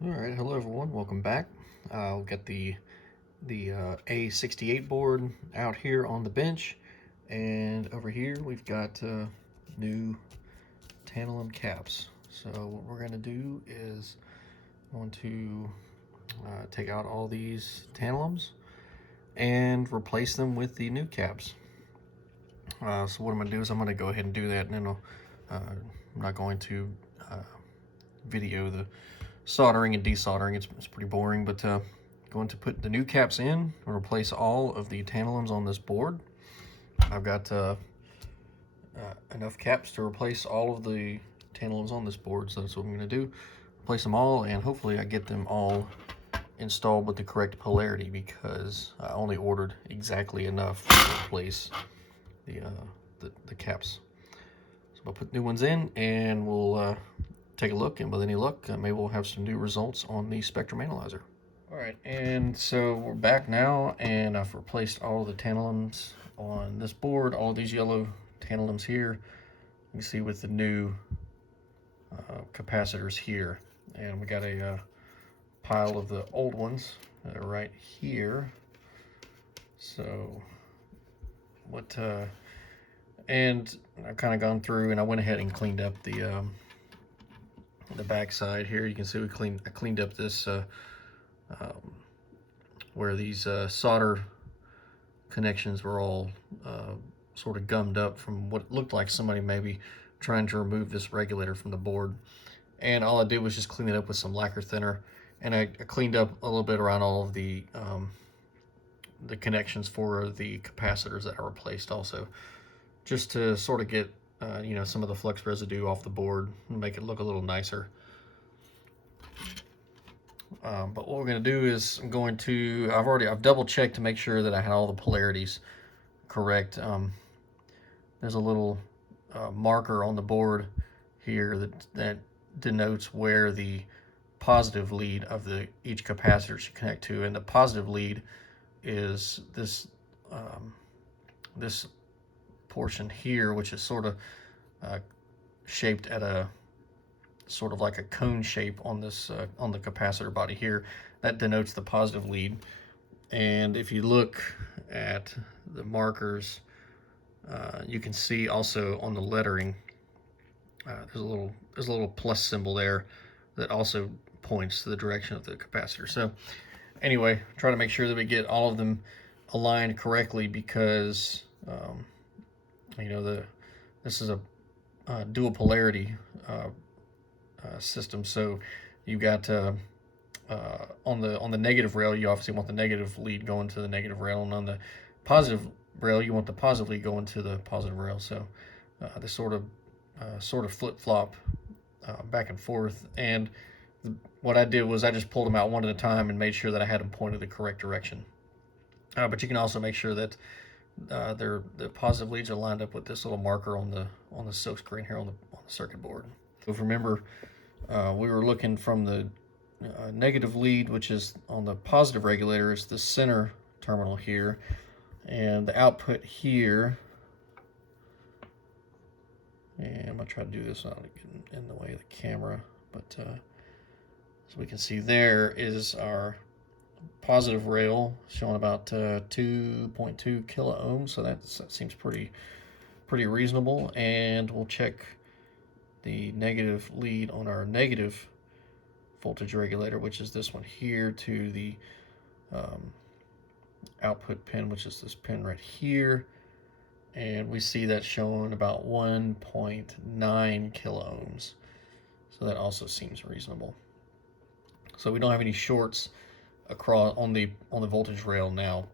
All right, hello everyone, welcome back. We've got the A68 board out here on the bench, and over here we've got new tantalum caps. So what we're going to do is going to take out all these tantalums and replace them with the new caps. So what I'm going to do is I'm going to go ahead and do that, and then I'm not going to video the soldering and desoldering. It's pretty boring, but going to put the new caps in and replace all of the tantalums on this board. I've got enough caps to replace all of the tantalums on this board, so that's what I'm going to do. Replace them all, and hopefully I get them all installed with the correct polarity, because I only ordered exactly enough to replace the caps. So I'll put new ones in, and we'll take a look, and with any luck, maybe we'll have some new results on the spectrum analyzer. All right, and so we're back now, and I've replaced all the tantalums on this board, all these yellow tantalums here. You can see with the new capacitors here, and we got a pile of the old ones that are right here. So what and I've kind of gone through and I went ahead and cleaned up the back side here. You can see I cleaned up this where these solder connections were all sort of gummed up from what looked like somebody maybe trying to remove this regulator from the board. And all I did was just clean it up with some lacquer thinner, and I cleaned up a little bit around all of the connections for the capacitors that I replaced also, just to sort of get some of the flux residue off the board and make it look a little nicer. But what we're going to do is I've double checked to make sure that I had all the polarities correct. There's a little marker on the board here that denotes where the positive lead of each capacitor should connect to, and the positive lead is this portion here, which is sort of shaped at a sort of like a cone shape on this on the capacitor body here. That denotes the positive lead. And if you look at the markers, you can see also on the lettering there's a little plus symbol there that also points to the direction of the capacitor. So anyway, try to make sure that we get all of them aligned correctly, because this is a dual polarity system. So you've got on the negative rail, you obviously want the negative lead going to the negative rail, and on the positive rail, you want the positive lead going to the positive rail. So they sort of flip-flop back and forth. And what I did was I just pulled them out one at a time and made sure that I had them pointed the correct direction. But you can also make sure that the positive leads are lined up with this little marker on the silk screen here on the circuit board. So if you remember, we were looking from the negative lead, which is on the positive regulator, is the center terminal here, and the output here. And I'm gonna try to do this without getting in the way of the camera, but so we can see there is our positive rail showing about 2.2 kilo ohms, so that seems pretty reasonable. And we'll check the negative lead on our negative voltage regulator, which is this one here, to the output pin, which is this pin right here, and we see that showing about 1.9 kilo ohms, so that also seems reasonable. So we don't have any shorts across on the voltage rail now.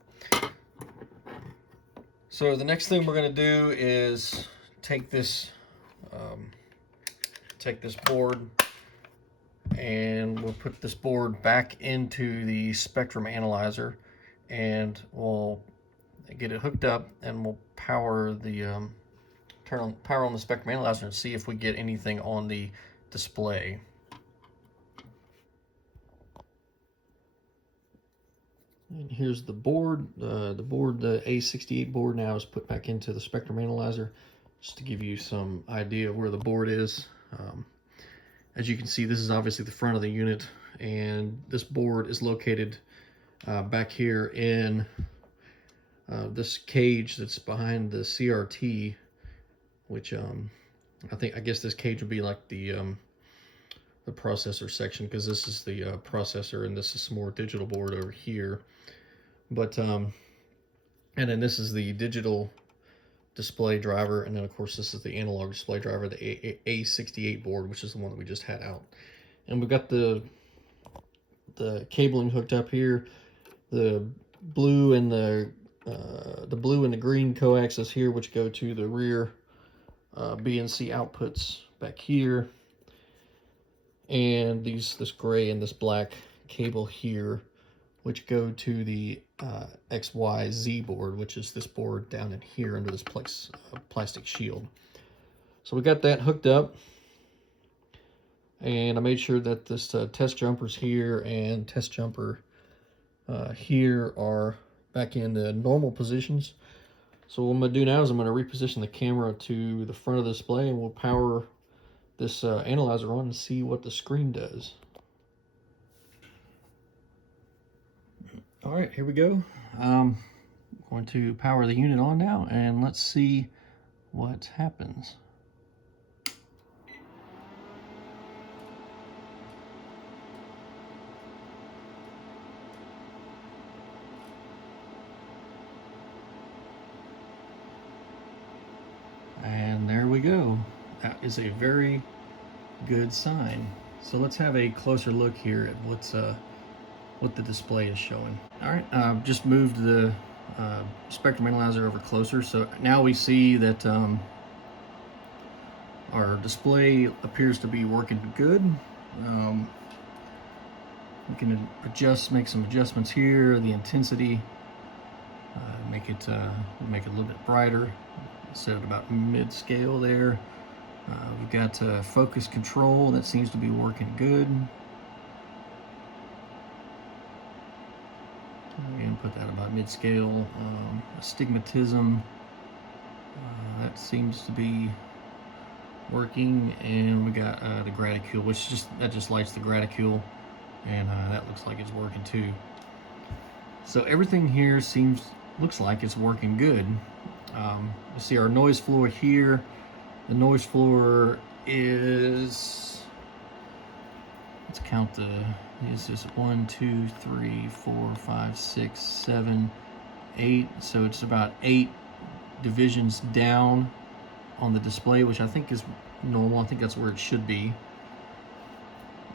So the next thing we're going to do is take this board, and we'll put this board back into the spectrum analyzer, and we'll get it hooked up, and we'll power the power on the spectrum analyzer and see if we get anything on the display. And here's the board. The A68 board now is put back into the spectrum analyzer, just to give you some idea of where the board is. As you can see, this is obviously the front of the unit, and this board is located back here in this cage that's behind the CRT, which I guess this cage would be like the processor section, because this is the processor and this is some more digital board over here. But and then this is the digital display driver, and then of course this is the analog display driver, the A68 board, which is the one that we just had out. And we've got the cabling hooked up here. The blue and the green coaxes here, which go to the rear BNC outputs back here, and this gray and this black cable here, which go to the XYZ board, which is this board down in here under this plastic shield. So we got that hooked up, and I made sure that this test jumpers here and test jumper here are back in the normal positions. So what I'm going to do now is I'm going to reposition the camera to the front of the display, and we'll power this analyzer on and see what the screen does. All right, here we go. I'm going to power the unit on now, and let's see what happens. And there we go. That is a very good sign. So let's have a closer look here at what the display is showing. All right, I've just moved the spectrum analyzer over closer, so now we see that our display appears to be working good. We can make some adjustments here. The intensity, make it a little bit brighter. Set it about mid-scale there. We've got focus control that seems to be working good. Again, put that about mid-scale. Astigmatism, that seems to be working, and we got the graticule, which just lights the graticule, and that looks like it's working too. So everything here looks like it's working good. You see our noise floor here. The noise floor is, let's count is this 1, 2, 3, 4, 5, 6, 7, 8. So it's about 8 divisions down on the display, which I think is normal. I think that's where it should be.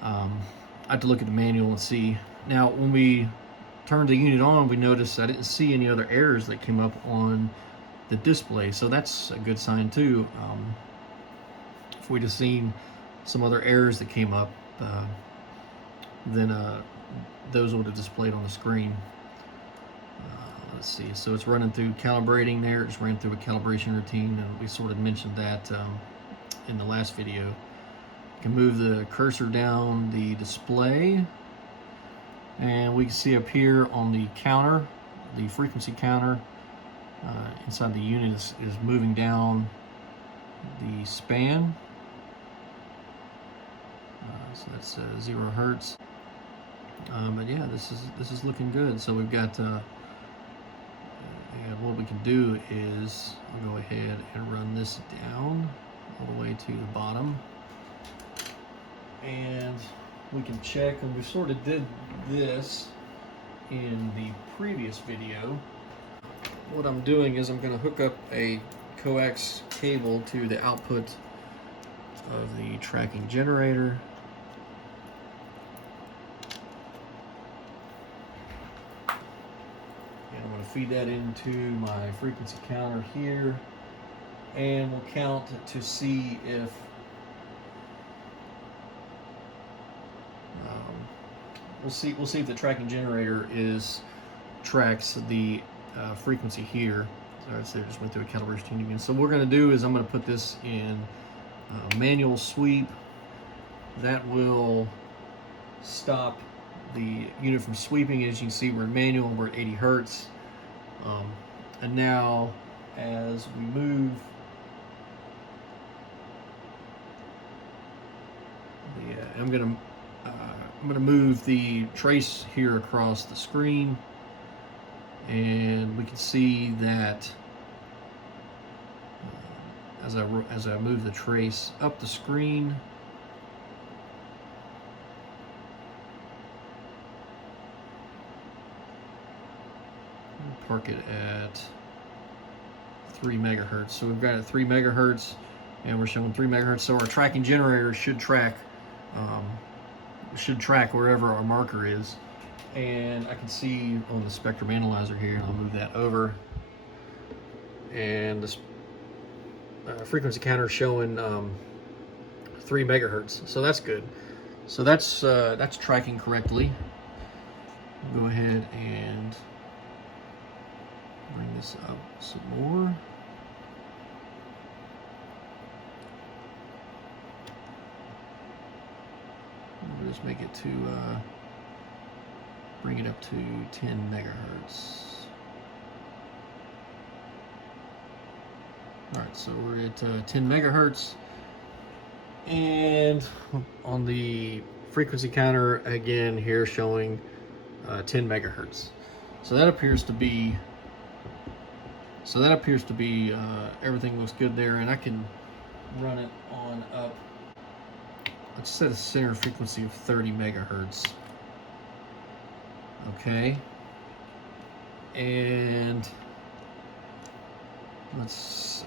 I have to look at the manual and see. Now, when we turned the unit on, we noticed I didn't see any other errors that came up on the display, so that's a good sign too. If we'd have seen some other errors that came up, then those would have displayed on the screen. Let's see, so it's running through calibrating there. It's ran through a calibration routine, and we sort of mentioned that in the last video. You can move the cursor down the display, and we can see up here on the counter, the frequency counter inside the unit is moving down the span. So that's 0 hertz. But yeah, this is looking good. So we've got what we can do is I'll go ahead and run this down all the way to the bottom, and we can check, and we sort of did this in the previous video. What I'm doing is I'm going to hook up a coax cable to the output of the tracking generator. And I'm going to feed that into my frequency counter here, and we'll count to see if we'll see if the tracking generator tracks the frequency here. So I just went through a calibration tuning again. So what we're going to do is I'm going to put this in manual sweep. That will stop the unit from sweeping. As you can see, we're in manual, we're at 80 hertz. And now as we move I'm going to I'm going to move the trace here across the screen, and we can see that as I move the trace up the screen, I'll park it at 3 megahertz. So we've got it at 3 megahertz, and we're showing 3 megahertz. So our tracking generator should track wherever our marker is. And I can see on the spectrum analyzer here, I'll move that over, and this frequency counter showing 3 megahertz. So that's good. So that's tracking correctly. Go ahead and bring this up some more. We'll just make it to bring it up to 10 megahertz. All right, so we're at 10 megahertz, and on the frequency counter again here showing 10 megahertz. So that appears to be everything looks good there, and I can run it on up. Let's set a center frequency of 30 megahertz. Okay, and let's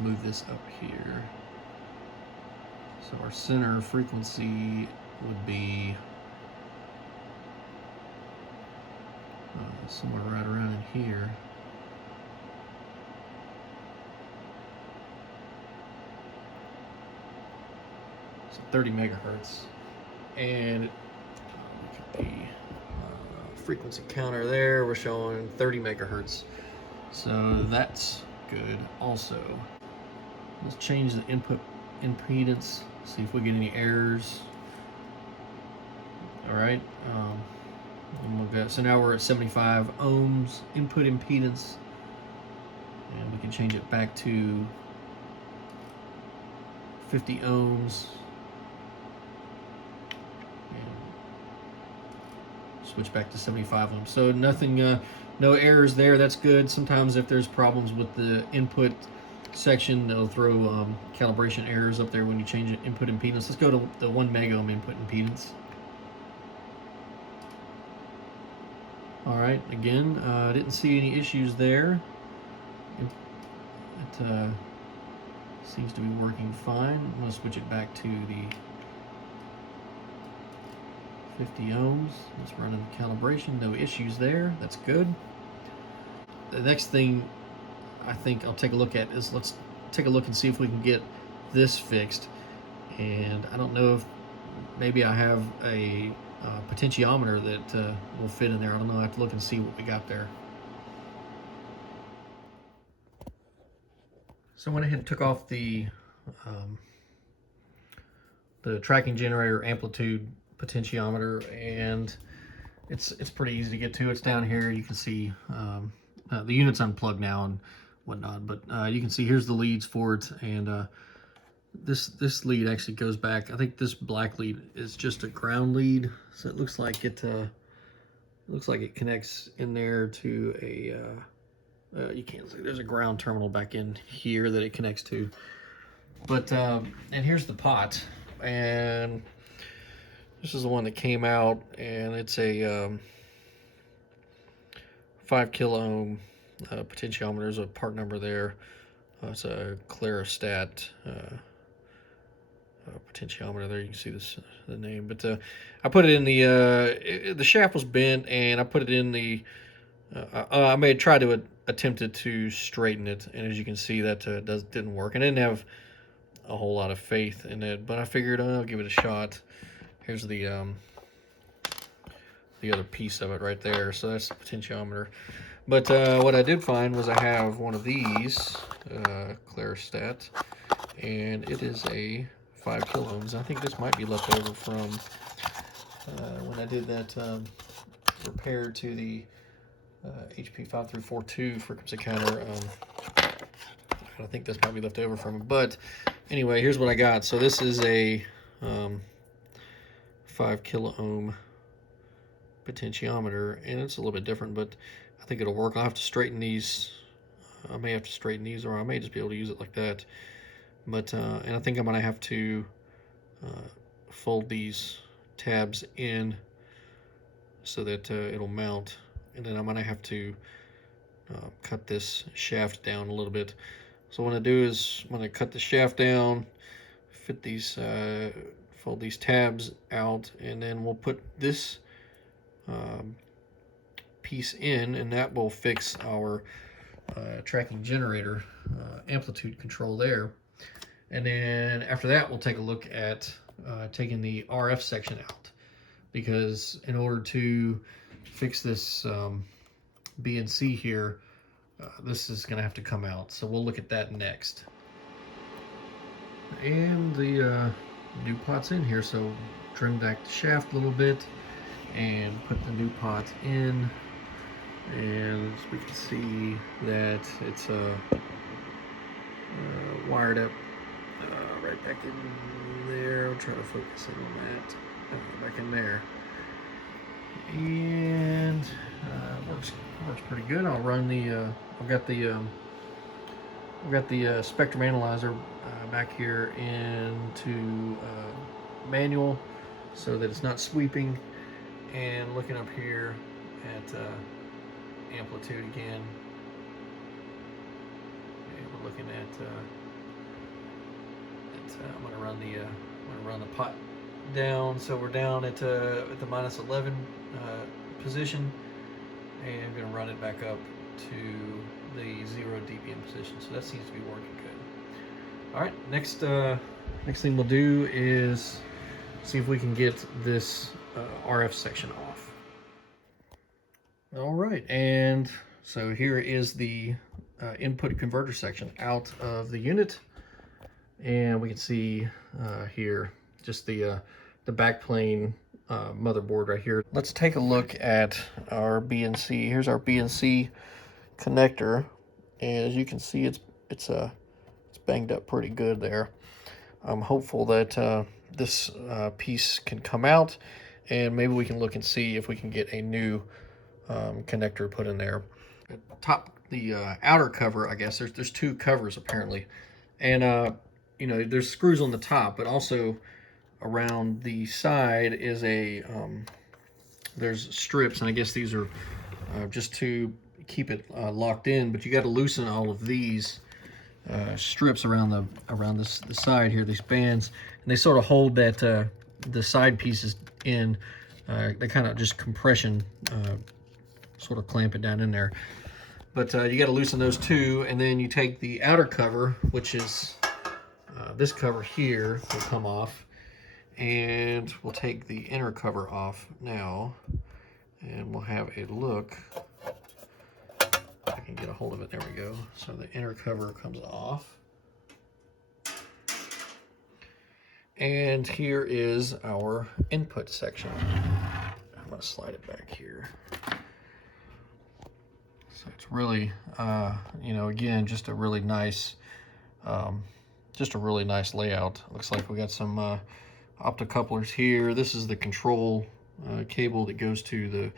move this up here. So our center frequency would be somewhere right around in here. So 30 megahertz, and the frequency counter there, we're showing 30 megahertz. So that's good also. Let's change the input impedance, see if we get any errors. All right, so now we're at 75 ohms input impedance, and we can change it back to 50 ohms. Switch back to 75 ohms. So nothing, no errors there. That's good. Sometimes if there's problems with the input section, they'll throw calibration errors up there when you change input impedance. Let's go to the 1 mega ohm input impedance. All right, again, didn't see any issues there. It seems to be working fine. I'm going to switch it back to the 50 ohms. Let's run the calibration. No issues there. That's good. The next thing I think I'll take a look at is, let's take a look and see if we can get this fixed. And I don't know if maybe I have a potentiometer that will fit in there. I don't know. I have to look and see what we got there. So I went ahead and took off the tracking generator amplitude potentiometer, and it's pretty easy to get to. It's down here. You can see the unit's unplugged now and whatnot, but you can see here's the leads for it, and this lead actually goes back. I think this black lead is just a ground lead, so it looks like it connects in there to a you can't see, there's a ground terminal back in here that it connects to. But and here's the pot, and this is the one that came out, and it's a 5 kilo ohm potentiometer. There's a part number there. It's a Clarostat potentiometer there. You can see the name. But I put it in the shaft was bent, and I put it in the. I tried to attempted to straighten it, and as you can see, that didn't work. And I didn't have a whole lot of faith in it, but I figured I'll give it a shot. Here's the other piece of it right there. So that's the potentiometer. But what I did find was I have one of these Clarostat, and it is a 5 kilo ohms. I think this might be left over from when I did that repair to the HP 5342 frequency counter. I think this might be left over from it. But anyway, here's what I got. So this is a 5 kilo ohm potentiometer, and it's a little bit different, but I think it'll work. I'll have to straighten these. I may have to straighten these, or I may just be able to use it like that. But and I think I'm gonna have to fold these tabs in so that it'll mount, and then I'm gonna have to cut this shaft down a little bit. So what I do is when I cut the shaft down, fit these, fold these tabs out, and then we'll put this piece in, and that will fix our tracking generator amplitude control there. And then after that, we'll take a look at taking the RF section out, because in order to fix this BNC here, this is going to have to come out. So we'll look at that next. And the new pot's in here, so trim back the shaft a little bit and put the new pot in. And we can see that it's wired up right back in there. I'll try to focus in on that. Back in there. And works pretty good. I'll run the I've got the spectrum analyzer back here into manual so that it's not sweeping, and looking up here at amplitude again, and we're looking at I'm going to run the pot down, so we're down at the -11 position, and I'm going to run it back up to the 0 dBm position. So that seems to be working good. All right, next thing we'll do is see if we can get this RF section off. All right, and so here is the input converter section out of the unit, and we can see here just the backplane motherboard right here. Let's take a look at our BNC. Here's our BNC connector, and as you can see, it's banged up pretty good there. I'm hopeful that this piece can come out, and maybe we can look and see if we can get a new connector put in there. At the outer cover, I guess there's two covers apparently, and you know, there's screws on the top, but also around the side is there's strips, and I guess these are just to keep it locked in, but you got to loosen all of these strips around the side here, these bands, and they sort of hold that the side pieces in. They kind of just compression sort of clamp it down in there, but you got to loosen those too. And then you take the outer cover, which is this cover here, will come off, and we'll take the inner cover off now, and we'll have a look. I can get a hold of it. There we go. So the inner cover comes off, and here is our input section. I'm going to slide it back here. So it's really, you know, again, just a really nice layout. Looks like we got some optocouplers here. This is the control cable that goes to the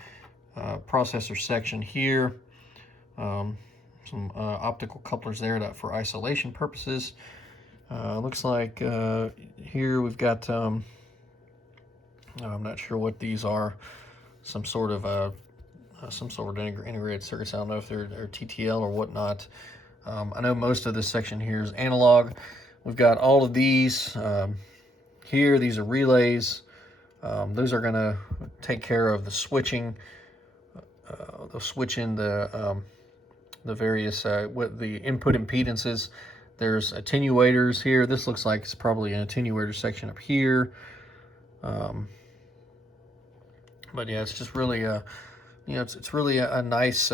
processor section here. Some optical couplers there for isolation purposes. Looks like here we've got I'm not sure what these are. Some sort of integrated circuits. I don't know if they're TTL or whatnot. I know most of this section here is analog. We've got all of these here. These are relays. Those are going to take care of the switching. They'll switch in the various what the input impedances. There's attenuators here. This looks like it's probably an attenuator section up here. But yeah, it's just really you know, it's really a nice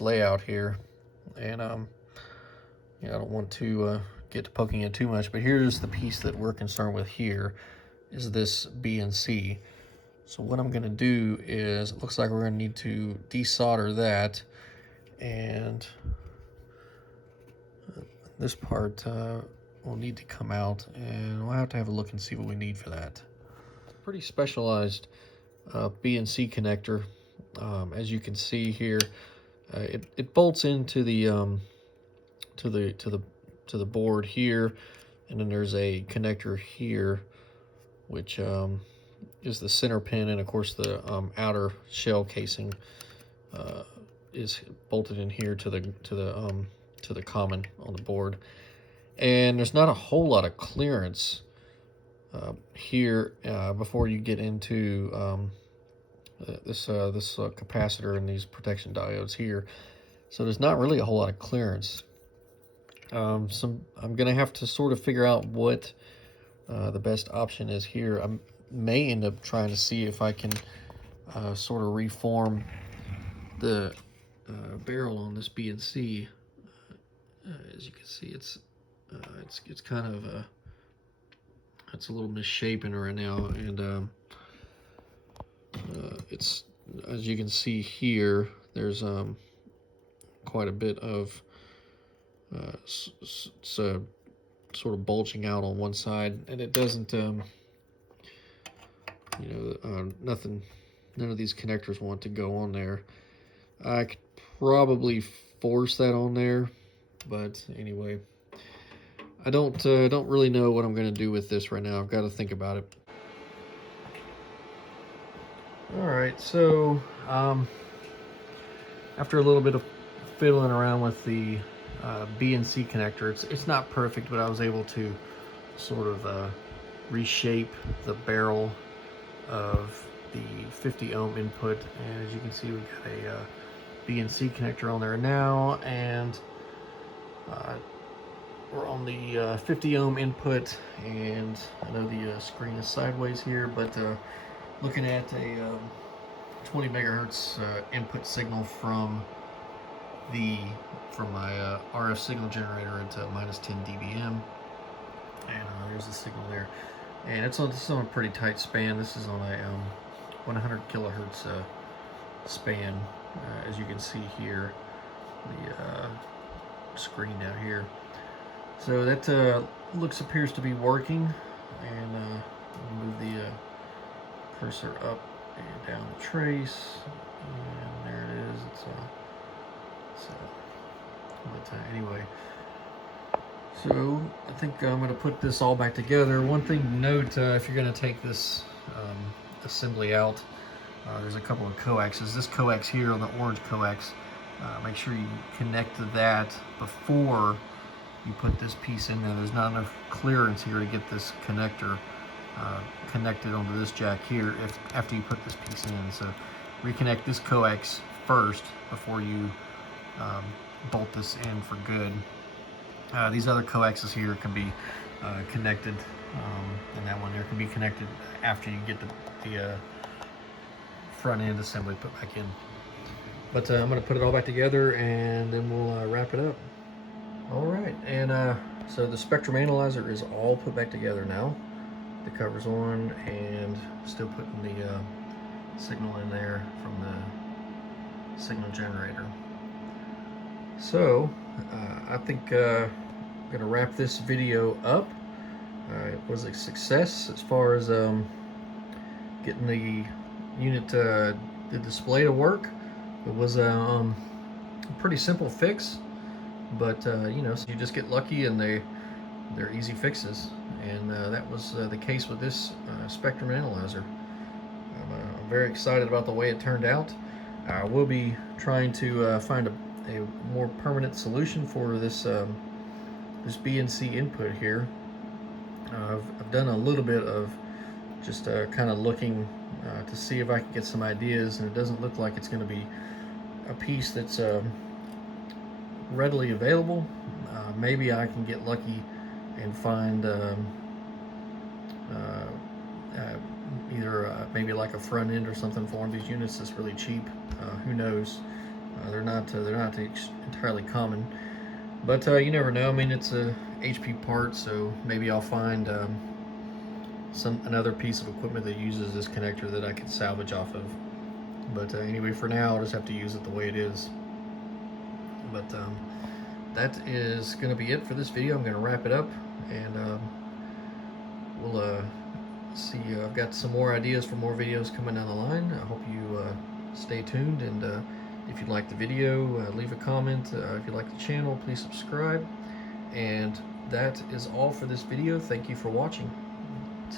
layout here, and you know, I don't want to get to poking it too much, but here's the piece that we're concerned with here, is this BNC. So what I'm going to do is, it looks like we're going to need to desolder that, and this part will need to come out, and we'll have to have a look and see what we need for that. pretty specialized BNC connector. As you can see here, it bolts into the to the board here, and then there's a connector here, which is the center pin, and of course the outer shell casing is bolted in here to the common on the board. And there's not a whole lot of clearance here before you get into this capacitor and these protection diodes here. So there's not really a whole lot of clearance. I'm gonna have to sort of figure out what the best option is here. I may end up trying to see if I can sort of reform the barrel on this BNC. As you can see, it's kind of it's a little misshapen right now, and it's, as you can see here, there's quite a bit of sort of bulging out on one side, and it doesn't none of these connectors want to go on there. I could probably force that on there, but anyway, I don't really know what I'm going to do with this right now. I've got to think about it. All right, so after a little bit of fiddling around with the BNC connector, it's not perfect, but I was able to sort of reshape the barrel of the 50 ohm input, and as you can see, we've got a BNC connector on there now, and we're on the 50 ohm input, and I know the screen is sideways here, but looking at a 20 megahertz input signal from my RF signal generator into -10 dBm, and there's the signal there, and it's on a pretty tight span. This is on a 100 kilohertz span, as you can see here, the screen down here. So that appears to be working, and move the cursor up and down the trace, and there it is. But anyway, so I think I'm going to put this all back together. One thing to note, if you're going to take this assembly out, there's a couple of coaxes. This coax here, on the orange coax, make sure you connect to that before you put this piece in there. There's not enough clearance here to get this connector connected onto this jack here after you put this piece in. So reconnect this coax first before you bolt this in for good. These other coaxes here can be connected, and that one there can be connected after you get the front end assembly put back in. But I'm going to put it all back together, and then we'll wrap it up. All right, and so the spectrum analyzer is all put back together now. The cover's on, and still putting the signal in there from the signal generator. So I think I'm gonna wrap this video up. It was a success as far as getting the unit, the display to work. It was a pretty simple fix, but you know, so you just get lucky, and they're easy fixes, and that was the case with this spectrum analyzer. I'm very excited about the way it turned out. We'll be trying to find a more permanent solution for this this BNC input here. I've done a little bit of just kind of looking to see if I can get some ideas, and it doesn't look like it's going to be a piece that's readily available. Maybe I can get lucky and find either maybe like a front end or something for one of these units that's really cheap. Who knows? They're not entirely common, but you never know. I mean, it's a HP part, so maybe I'll find another piece of equipment that uses this connector that I could salvage off of. But anyway, for now, I'll just have to use it the way it is. But that is going to be it for this video. I'm going to wrap it up, and we'll see, I've got some more ideas for more videos coming down the line. I hope you stay tuned, and if you like the video, leave a comment. If you like the channel, please subscribe. And that is all for this video. Thank you for watching.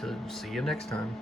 To see you next time.